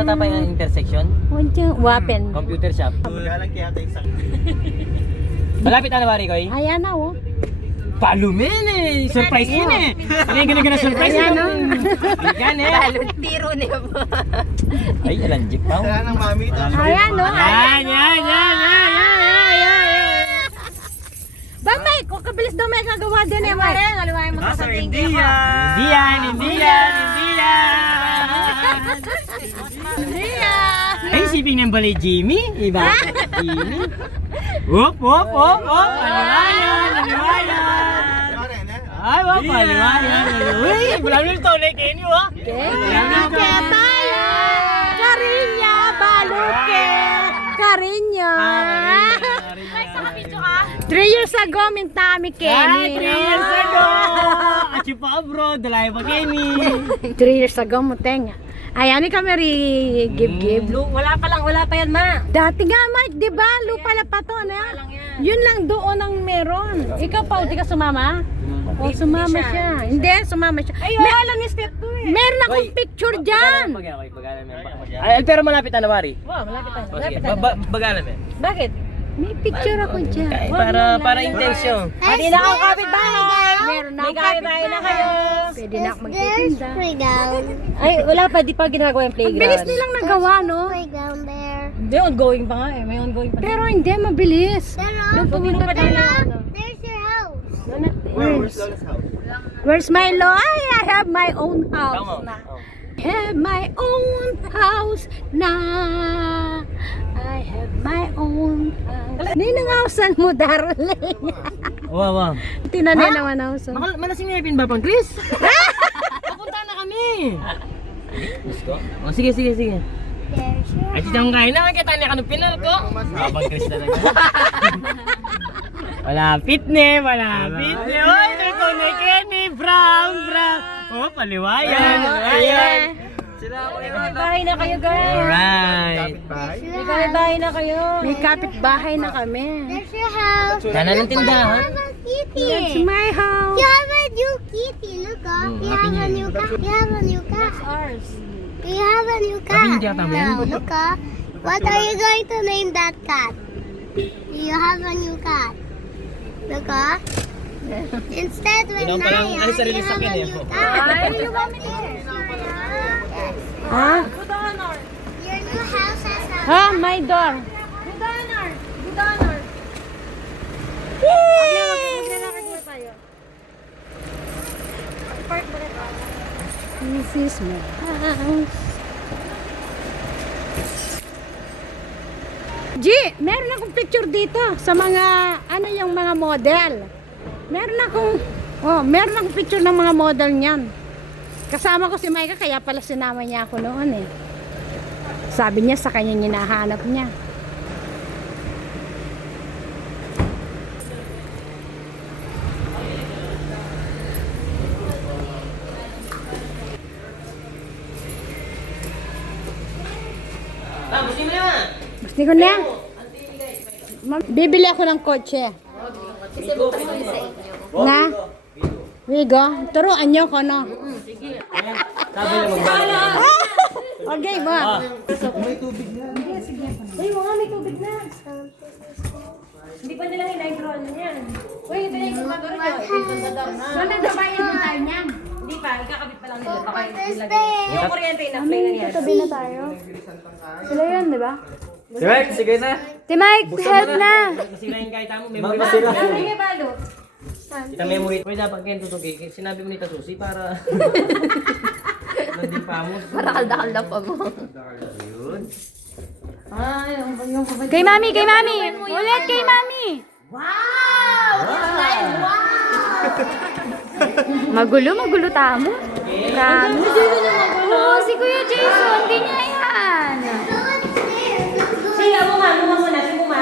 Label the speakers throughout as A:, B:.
A: bata pa yung intersection?
B: Wapen.
A: Computer shop.
C: Magalang kaya tayo sa...
A: Malapit na Wari Koy?
B: Ayan na, oh.
A: Palumin eh! Surprise yun eh! Ano yung gano'n surprise
B: Ayan,
A: yun?
B: oh.
A: Ikan eh!
D: Talon tiro niya po.
A: Ay, alanjik pa.
C: Kaya ng mami ito.
B: Ayan, oh.
A: Yan!
B: Ba, Mike, kung kabilis daw may kagawa din eh, Mike.
D: Aliwain mo sa
C: Hindi
D: tingin.
C: yan.
A: Hindi yan! Hindi yan!
B: Hindi ah.
A: Ay, siping ng balay Jimmy. Iba. Jimmy. Wop! Paliwayan! Ay, wop! Paliwayan! Uy! Wala nyo ito. Naikin nyo, ah!
B: Kaya tayo. Karinya, Baluke. Karinya. 3 years ago, minta kami
A: Ay,
B: Kenny.
A: 3 years ago! At yung pa abroad, dalay pa Kenny.
B: 3 years ago, muteng. Ayan, kami give.
D: Wala pa yan, ma.
B: Dati nga, Mike, di ba? Lupa na pa to, na? Yun lang doon ang meron. Ikaw pa, di ka sumama? O, sumama siya. Hindi, sumama siya.
D: Ay, wala ni step 2 eh.
B: Meron akong picture dyan.
A: Ay, pero malapit na Wari.
D: Wow, malapit tayo.
A: O, sige, bagalan mo.
D: Bakit?
B: May picture ako dyan.
A: Ay, para intensyon.
D: Pati na akong kapitbahay.
B: Meron na
D: May
B: akong
D: kapitbahay na kayo.
B: Pwede na ako magtitinda.
D: Ay, wala pa. Di pa ginagawa yung playground.
B: Bilis nilang nagawa, no?
E: Playground there.
D: Hindi, ongoing pa nga eh. May ongoing pa.
B: Pero hindi, mabilis. Doon pumunta tayo.
E: There's your house.
C: Where's Lola's house?
B: Where's my law? I have my own house
A: Tama.
B: na. Have my own house na. I have my own house. Ninang housean mo, darling.
A: Wow.
B: Tinanin naman house.
A: Malasing na yung Bapang Chris? Papunta na kami! Gusto? O, sige.
E: There's your
A: Ay, siyang kain na. Kita niya kanong pinar ko. Bapang Chris talaga. Malapit ne. Oy, ito na Kenny. Brown. Oh, paliwayan.
D: May kapitbahay na kayo, guys.
A: Alright.
D: May kapitbahay na kayo.
B: May kapitbahay na kami.
E: There's your house.
A: Sana ng tindahan.
E: You have a kitty.
B: That's my house.
E: You have a new kitty. Look up. You have a new cat. You have a new cat.
D: Ours.
E: You have a new cat.
A: Happy New Year, Tama.
E: Now, look up. What are you going to name that cat? You have a new cat. Look up. Instead, when
A: Yun ang parang,
E: Naya,
A: ano sa
E: you
A: release
E: have
A: akin
E: a
A: eh,
E: new
A: po.
E: cat.
D: You want me
E: Yes.
B: Ha?
D: Good honor.
E: Your new house has a...
B: Ha? My door.
D: Good honor. Good honor. Maglalakad na tayo. Park ba na tayo?
B: This is my house. G, meron akong picture dito sa mga, ano yung mga model. Meron akong picture ng mga model niyan. Kasama ko si Micah, kaya pala sinama niya ako noon eh. Sabi niya sa kanya hinahanap niya.
A: Gusto mo naman?
B: Gusto ko na. Bibili ako ng kotse. Na? Wigo, turuan niyo ko, no?
A: Sabi na magbala.
B: Okay ba?
D: Uy, mga may tubig na. Hindi pa nila hinagroon yan. Uy, ito na yung kumador nyo. Ito yung kumador na.
B: So, nagbabayad mo tayo niyan.
D: Hindi pa, ikakabit pa lang nila. Baka ilagay. Yung kuryente, ina-play na yan.
B: Tabi na tayo. Sila yun, di ba?
A: Sige na.
B: Si Mike, help na!
A: Masira yung kahit mo. Memory masira.
D: Ano yung balo?
A: Kita memory. Pwede dapat ganito to kay. Sinabi mo ni Tasusi para... Nandin pa mo.
D: Para kaldakal na pa mo.
A: Yun.
B: Kay mami! Ulit kay mami! Magulo tamo. Grabe. Oo, si Kuya Jason, di niya yan.
D: Sige, muma muna. Si muma.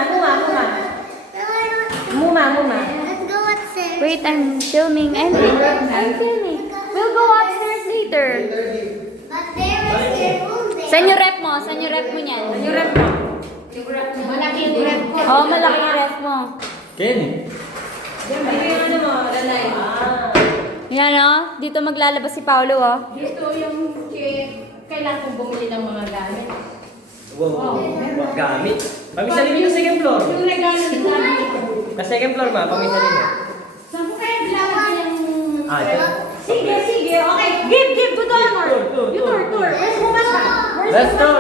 E: Let's go upstairs.
B: Wait, I'm filming. I'm filming. We'll go upstairs later.
E: But there is their room there.
B: Saan yung rep mo? niyan?
D: Yung ref mo.
B: Malaki yung rep ko. Oo, malaki yung rep mo.
A: Kenny.
D: Ito yung ano mo, lalay.
B: Yan o, dito maglalabas si Paolo o.
D: Dito yung kailangan kong bumili ng mga gamit.
A: Wow. Gamit. Pamisalin yung second floor.
D: Yung regalo ni Daddy.
A: Sa second floor ma, pamisalin mo.
D: Saan ko kaya bilangan yung...
A: Dyan.
D: Sige, sige. Okay. Give to the honor. You tour. Where's mo siya?
A: Let's tour.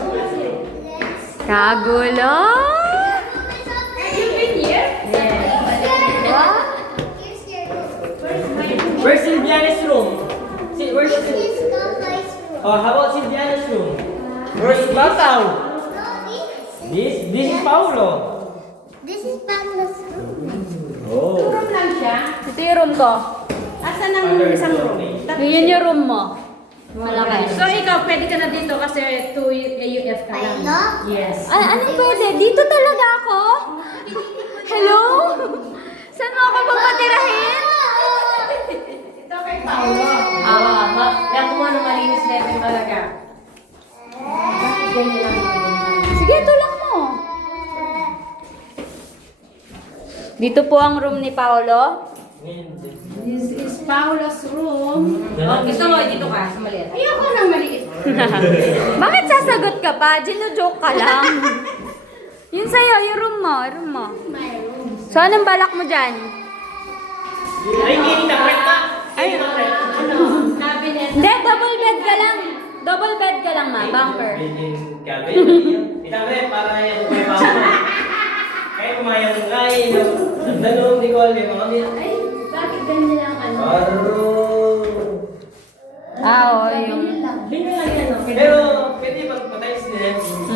F: Kagulo!
D: You've been here?
F: What?
A: Where's Silviana's room? Where's
E: This is Gopai's room.
A: Oh, how about Silviana's room? Where's Bataw? This is Paulo.
E: This is Pablo's room.
A: Oh.
D: Room lang siya.
F: Ito yung room ko.
D: Asan ang isang room?
F: Yun yung room mo. Malaki.
D: So ikaw, pwede ka na dito kasi 2 AUF ka lang.
E: Hello?
D: Yes.
F: Anong pwede? Dito talaga ako? Hello? Saan mo ako papatirahin?
D: Ito kay Paolo. Kaya kung ano malinis na ito talaga.
F: Sige, tulak mo. Dito po ang room ni Paolo.
D: This is Paolo's room. Gusto mo, dito ka, sa maliit. Ayoko nang maliit.
F: Bakit sasagot ka pa? Gino-joke ka lang. Yun sa'yo, yung room mo. So, anong balak mo dyan?
A: Ay, hindi na break na.
F: Ay,
D: Cabinet.
F: hindi, double bed ka lang. Double bed ka lang, ma. Bunker.
A: Building cabin. Itamre, para yung may Paulo. Kaya kumayang ngay. Nagdalong, di ko alam yung mga nila.
D: Ay, bakit ganyan lang ano?
F: Oo, yung...
D: Ganyan lang yan, no?
A: Pero, pwede pag-tiles din.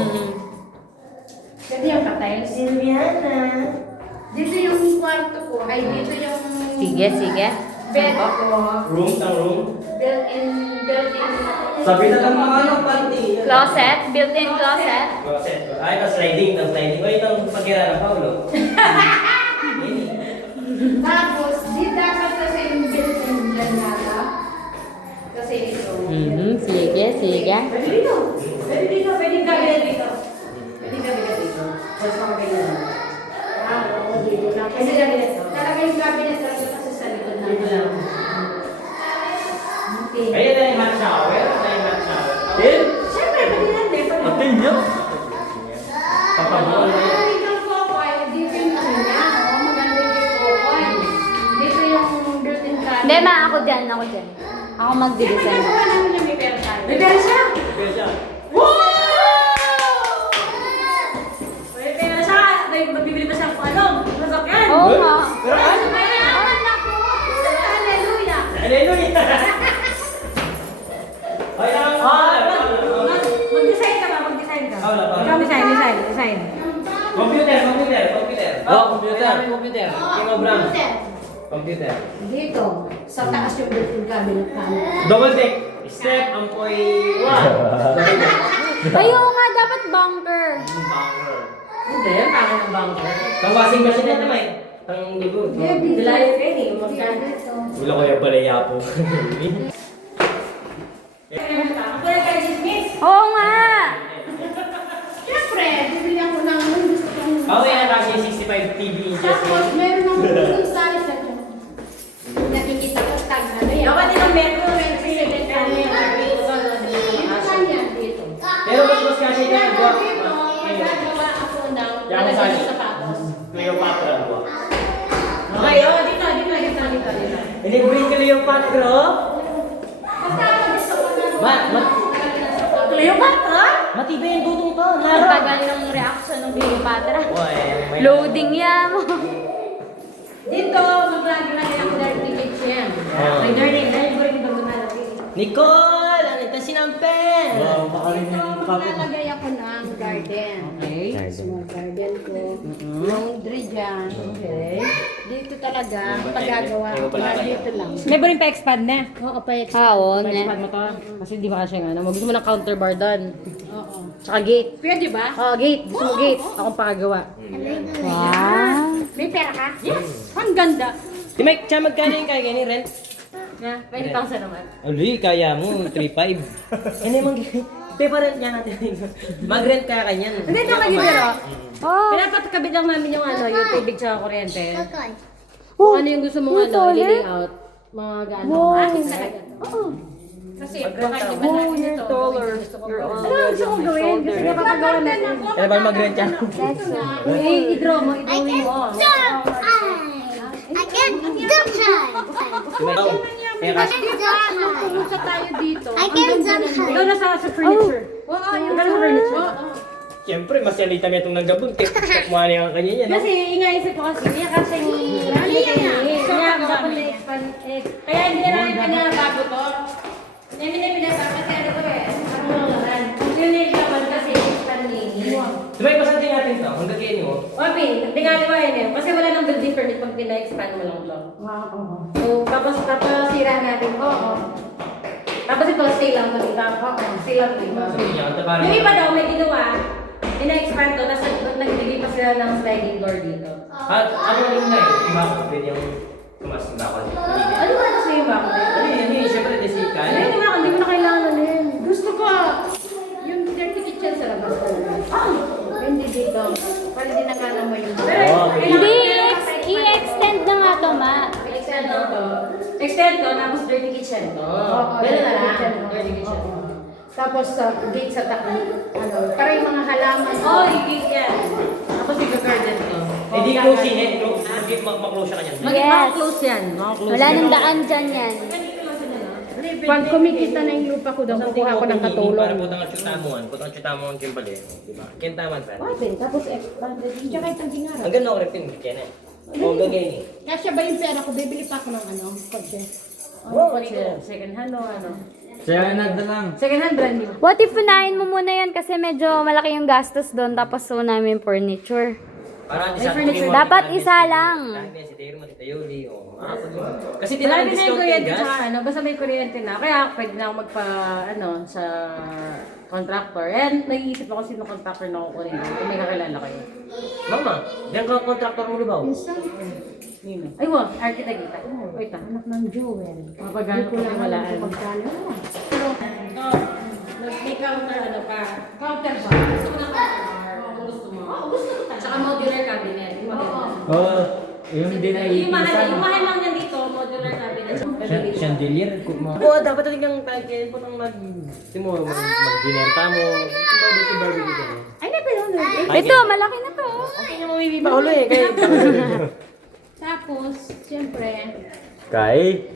D: Pwede yung ka-tiles. Silviana. Dito yung kwarto ko. Ay, dito yung
F: Sige.
D: bed ko.
A: Room, ang room.
D: Built-in.
A: Sabi na lang mga ano, panty.
F: Closet, built-in closet.
A: Closet. Ay, ito sliding. O, itong pagkira ng Paulo.
D: Tapos, di dapat kasi yung built-in dyan nata. Kasi ito.
F: Sige.
D: Pwede dito. Pwede cabinet dito. Pwede cabinet dito. Tapos makabinet lang. Oo, dito lang. Kasi cabinet to. Talaga yung cabinet talaga kasi sa likod na. Dito lang. Okay.
A: Kaya na yung hot shower. Till?
D: Siyempre, pwede lang din.
A: Till nyo? Papabuhan na yan.
D: Dito yung Kokoy, dito yung ano niya. Oo, maganda yung Kokoy. Dito yung built-in cabinet.
F: Hindi, ma. Ako dyan. Ako
D: Siyempre,
F: magdi-design.
D: gagawa namin na may pera tayo. May pera siya!
A: Kaya siya.
D: May pera siya! May magbibili pa siya kung ano? Masakyan!
F: Oo nga.
A: Pero ano?
D: Mayaman ako! Hallelujah!
A: Hallelujah! Ay,
D: Mag-design ka ba? Mag-design ka.
A: Wala pa.
D: Ikaw, design.
A: Computer. Oh, computer. King of Brands. Computer.
D: Dito, sa taas yung built-in cabinet ka.
A: Double deck. Step, ampoy. Wow.
F: Ayaw nga, dapat bunker.
D: Hindi, yung tanga ng bangko.
A: Ang washing machine na naman. Ang libo.
D: Dilayo ka yun eh. Magkano?
A: Wala ko yung balaya po.
D: Ako na kayo dismiss.
F: Oo nga.
D: Siyempre, bibili ako ng gusto kong...
A: Okay na kasi 65 TV inches.
D: Tapos, meron akong gusto sa isa dyan. Nakikita ko tag na yan. Ako din ang metro, may president ka na yan. Dito yan, dito.
A: Pero mas kasi yung nagawa.
D: Dito, nagagawa ako ng
A: Yan,
D: lalagyan
A: saan?
D: ng sapatos.
A: Cleopatra ko.
D: Okay, dito.
A: Hindi bring Cleopatra.
D: Basta ako gusto ko na...
A: Cleopatra? Matibay yung dudong to.
F: Ang tagal ng reaction ng Cleopatra.
A: May
F: Loading yan mo.
D: Dito, maglagi-lagi ako dirty kitchen.
A: Oh.
D: May dirty, dahil ko rin ibang lumalaki.
A: Nicole! Ano ito sinampen?
D: Dito, maglalagay ako ng garden. Okay. Small garden ko. Laundry dyan. Okay. Dito talaga, paggagawa. Dito lang.
B: May ba rin pa-expand na?
D: Oo, pa-expand.
F: Oo,
B: Pa-expand mo to? Kasi di ba kasi nga, gusto mo ng counterbar doon.
D: Oo.
B: Tsaka gate.
D: Pwede ba?
B: Oo, gate. Gusto mo gate. Akong pakagawa.
F: Wow.
D: May pera ka? Yes. Ang ganda.
A: Si Mike, siya magkano yung kaya ni rent?
D: Na, 20,000 naman.
A: Uli, kaya mo. 3.5. Ano yung rent niya natin. Mag-rent kaya kanyan.
D: Hindi ito kayo pero.
F: Oh.
D: Pinapatakabit lang namin yung ano, yung tubig sa kuryente.
E: Okay.
D: Kung ano yung gusto mong ano,
F: solid.
D: i-layout. Mga gaano.
F: Wow.
D: Akin talaga.
F: Oo.
D: Kasi baka hindi ba natin
F: You're
D: ito.
F: taller. You're
B: Ano
F: already
B: gusto kong
F: my
B: gawin? Gusto
F: shoulder.
B: niya papagawa natin.
A: Kaya ba mag-rent yan?
B: I-draw mo,
E: I
B: i-drawing
E: can
B: mo.
E: jump high. I can jump high.
A: Tumataw. Kaya kasi.
B: Pumunta tayo dito.
E: I can jump
B: Ikaw
E: high.
B: na sa furniture. Oo, yung sa furniture.
A: Siyempre, masyalita mo itong nanggabog. Kumuha niya ang kanya yan. no?
B: Kasi inaisip ko kasi, niya kasi kaya hindi na namin pinabago to. Hindi na pinabago kasi ano ko eh. Ano naman. Yun yung naman kasi expand ni.
A: Diba, ipasantin natin ito. Hanggang kayo mo.
B: Opi, tingnan mo yun eh. Kasi wala nang building permit pag pina-expand mo lang to. So, tapos sira natin. Oo. Tapos ito, stay lang to dito. Oo, stay lang to dito.
A: Sabi niya, ito parang.
B: Yung iba daw may ginawa, pina-expand to, tapos nagbigay pa sila ng sliding door dito.
A: At ako yung na yun. Iba ko. Pwede yung tumas ng bakal.
B: Ano ba kasi yung bakit?
A: Ano yun? Siyempre, desika.
B: Ano yung bakit? Hindi ko na kailangan ano yun. Gusto ko, yung dirty kitchen sa labas ko. Hindi dito. Para hindi nakala mo yun.
F: Hindi, i-extend na nga to, ma.
B: Extend to. Extend to, tapos dirty kitchen to. Ganun na lang. Dirty kitchen. Tapos gate sa takli. Ano, para yung mga halaman. Oh, i-gate yan. Tapos i-garden to.
A: Eh, di close yun eh. Mag-close siya kanya.
F: Yes.
B: Close yan.
F: Wala nang daan dyan yan.
B: Pag kumikita na yung lupa ko doon, kukuha ko ng
A: Para
B: katulong.
A: po ang chutamuan. Kung ang chutamuan kimbali. Diba? Kintaman pa.
B: Pwede. Tapos expanded. Tsaka itong dinara.
A: Ang ganda ko rin kaya na. O, gagawin eh.
B: Kasya ba yung pera ko? Bibili pa ako ng ano, kotse. Kotse. Second hand o ano? Second hand brand new.
F: What if unahin mo muna yan kasi medyo malaki yung gastos doon tapos unahin mo yung furniture.
A: Para
B: May furniture.
F: Dapat isa lang.
A: Si Tero, si Tayoli. Kasi
B: Wala
A: tinawag
B: din na yung
A: discount yung
B: kuryente
A: gas.
B: sa ano, basta may kuryente na. Kaya pwede na ako magpa, ano, sa contractor. And nag-iisip ako sino contractor na kukunin ko. Kung may kakilala kayo.
A: Mama, diyan ka contractor mo ba?
B: Nino. Ay, wow, architect kita. Wait, anak ng Jewel. Mapagano ko lang walaan. Pero, may counter, ano pa? Counter ba? Gusto ko ng counter bar. Kung gusto mo. Oo, gusto ko talaga. Tsaka modular cabinet. Oo.
G: Yung hindi na
B: Yung mahal lang yan dito, modular cabinet.
A: Chandelier. Oo, dapat talagang kaya po nang mag-dinner pa mo. Barbecue ka.
B: Ay, natin yun.
F: Ito, malaki na to.
A: Okay na mamimili pa ulo eh. Kaya
B: Tapos, siyempre,
A: Kay?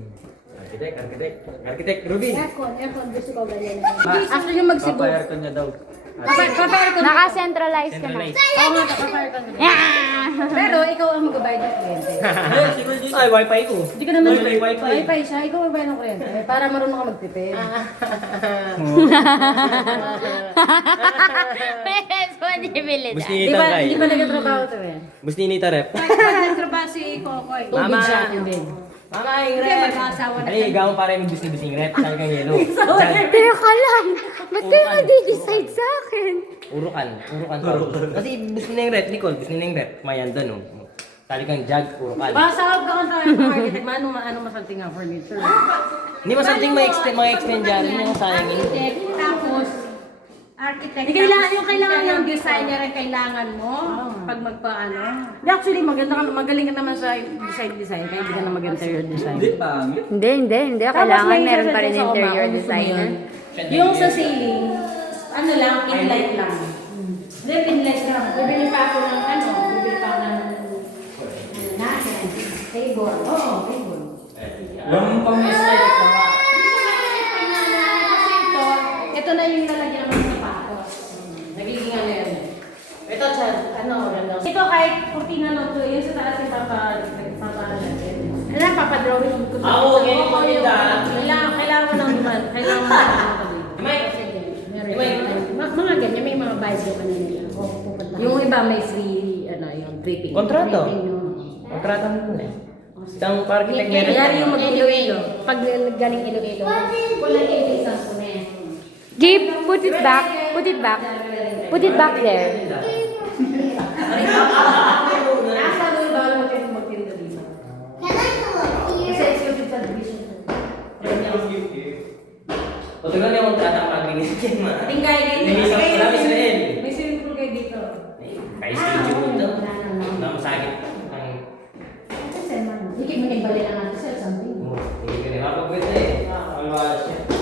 A: Architect, Ruby.
B: aircon, gusto ko ganyan. Actually, yung magsibo.
G: Papa-aircon niya daw.
B: Papa-aircon.
F: Naka-centralize ka na.
B: Oo nga, papa-aircon. Pero ikaw ang mag-bayad ng kuryente.
A: Ay, wifi ko.
B: Hindi ka naman
A: May wifi.
B: Wifi siya, ikaw magbayad ng kuryente. Para marunong ka magtipid.
F: May responsibility.
A: Gusto
B: Di
A: ni
B: ba,
A: Kay.
B: hindi ba nagtatrabaho to eh?
A: Gusto ni Nita Rep.
B: Pag nagtrabaho si Kokoy,
A: Mama.
B: tubig siya, tubig.
A: Mama, yung
B: Hindi,
A: rep.
B: mag-aasawa na
A: Ay,
B: siya.
A: ikaw pa rin yung bising rep. Saan kang yelo? Diyan.
F: Teka lang. Ba't kayo nag-decide sa akin?
A: Urukan pa. Kasi gusto na yung rep, Nicole. Gusto na yung rep. Mayan doon, oh. Tali kang jag, urukan.
B: Pasahod ka kung tayo ng architect, ano masalting ang furniture.
A: Hindi masamting mga extend dyan. Hindi mo sayangin.
B: Architect, tapos architect. Yung kailangan ng designer ang kailangan mo pag magpaano. Actually, magaling ka naman sa design, kaya hindi ka na mag-interior design.
G: Hindi pangit.
F: Hindi.
B: Tapos
F: Kailangan
B: may
F: meron
B: isa
F: pa rin
B: sa Oma,
F: interior
B: kung gusto mo
F: designer.
B: yun. Yung sa ceiling, ano lang, inlight lang. Hindi, inlight lang. Bibili pa ako ng table. Oo, table.
G: Yung pang-aesthetic na nga.
B: Ito na yung lalagyan ng mga sapatos. Nagiging ano yan. Ito siya, ganda. Ito kahit kurtina no to, yung sa taas yung natin. Ano, papadrawing ko to.
A: Okay,
B: Oo, yung-
A: maganda.
B: Kailangan mo ng naman. Kailangan mo ng
A: May,
B: mga ganyan, may mga bias yung ano nila. Yung iba may free, yung draping.
A: Kontrato.
B: Draping yung-
A: kontrata mo na eh. Isang architect meron.
B: Kaya yung mag-Iloilo. Pag galing Iloilo, walang isang kunin.
F: Jeep, put it back. Put it back. Put it back there.
B: Nasa doon ba mo kayo magtinda dito?
E: Can I go
B: Kasi
E: here?
B: executive subdivision.
A: O, tignan niyo kung kontrata ang pagbigay niya, ma.
B: Tingkay dito.
A: May isang alam, Israel.
B: May swimming pool kayo dito.
A: Kaya schedule mo daw. Na masakit.
B: Kasi man, hindi mo nang bali na natin sa something.
A: Hindi ka rin mapagpwede eh. Alwas siya.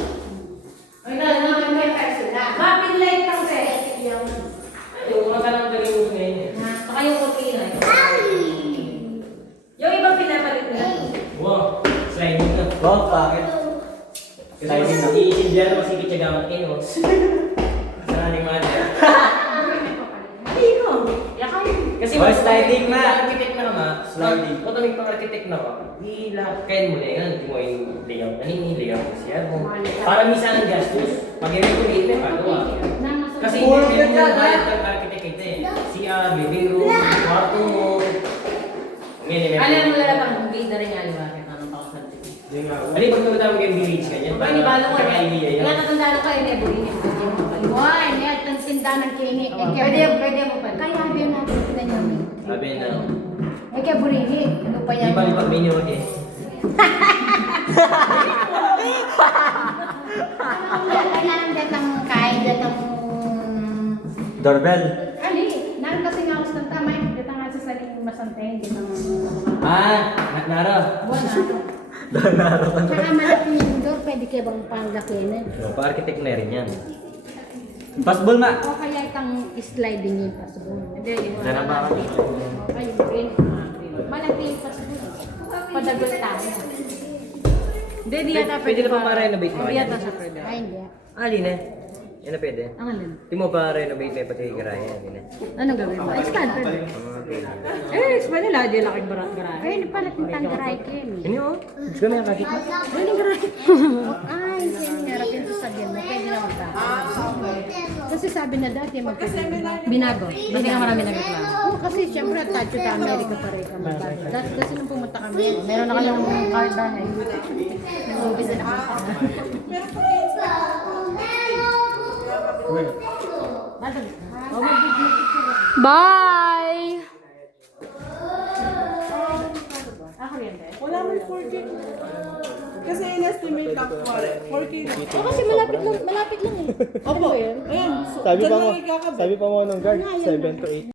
A: sliding na. Architect na ka ma.
C: Sliding.
A: Kung nagpang-architect na ka, ilakayin mo na yan. Hindi mo yung layout. Ano yung layout mo siya? Para minsan ang gastos. Pag i-regulate na, pagawa. Kasi hindi mo bayad ng architect ito eh. CR, living room, kwarto mo. Ngayon,
D: Alam mo lalabang kung gay na rin yan, diba? Kaya tanong pa ako sa
A: Ano yung pagkamatawag kayong village ganyan?
D: Ay, ni Balong
A: Para
D: eh.
A: idea yan.
D: Wala natandaan ko kayo, Nebo.
B: Hoy, niya ang tinda ng kini.
D: Pwede mo pa.
B: Kaya sabi natin na niya.
A: Sabi na,
B: Eh, kaya burini. Ano pa yan?
A: lipat menu eh.
B: Kailangan datang kain, datang...
C: Doorbell.
B: Ali, naroon kasi nga ako sa tamay. Datang nga sa saling masanteng. Datang...
A: Naro.
B: Buwan na. Tsaka malaki yung door, pwede kayo bang panglaki na?
A: Pa-architect na rin yan.
C: Possible ma.
B: O kaya itang sliding yung possible. Hindi, yung
A: Sana ba kami?
B: O kaya yung green. Malaki yung possible. Padagol tayo.
D: Hindi, di yata
A: Pwede na pa ma-renovate mo?
D: Hindi yata siya pwede.
B: Ay, hindi.
A: Alin eh. Yan na pwede.
D: Ang alin?
A: Hindi mo pa renovate na pati garaya. Alin eh.
D: Anong gawin mo? Expand pwede. Expand nila, di laking garahe.
B: Ay, hindi pala tintang garay ko yun.
A: Ano yun? Gusto mo yung kakit?
B: Ay, sinarap yung sasabihin mo. Pwede naman ta. Kasi sabi na dati magkakita.
D: Binago. Kasi nga marami nagreklamo.
B: Oo, kasi siyempre tayo sa Amerika pa rin kami. Dati kasi nung pumunta kami,
D: Meron na kayong card ba eh?
B: nag-umpisa na kami.
F: Bye!
H: Wala may 4K. Kasi in-estimate lang ko 4K na.
B: Oo, kasi malapit lang eh.
H: Opo. Ayun. So,
C: Sabi
H: dyan
C: pa
H: lang
C: mo,
H: ikakabit.
C: sabi pa mo nung guard, 7 to 8.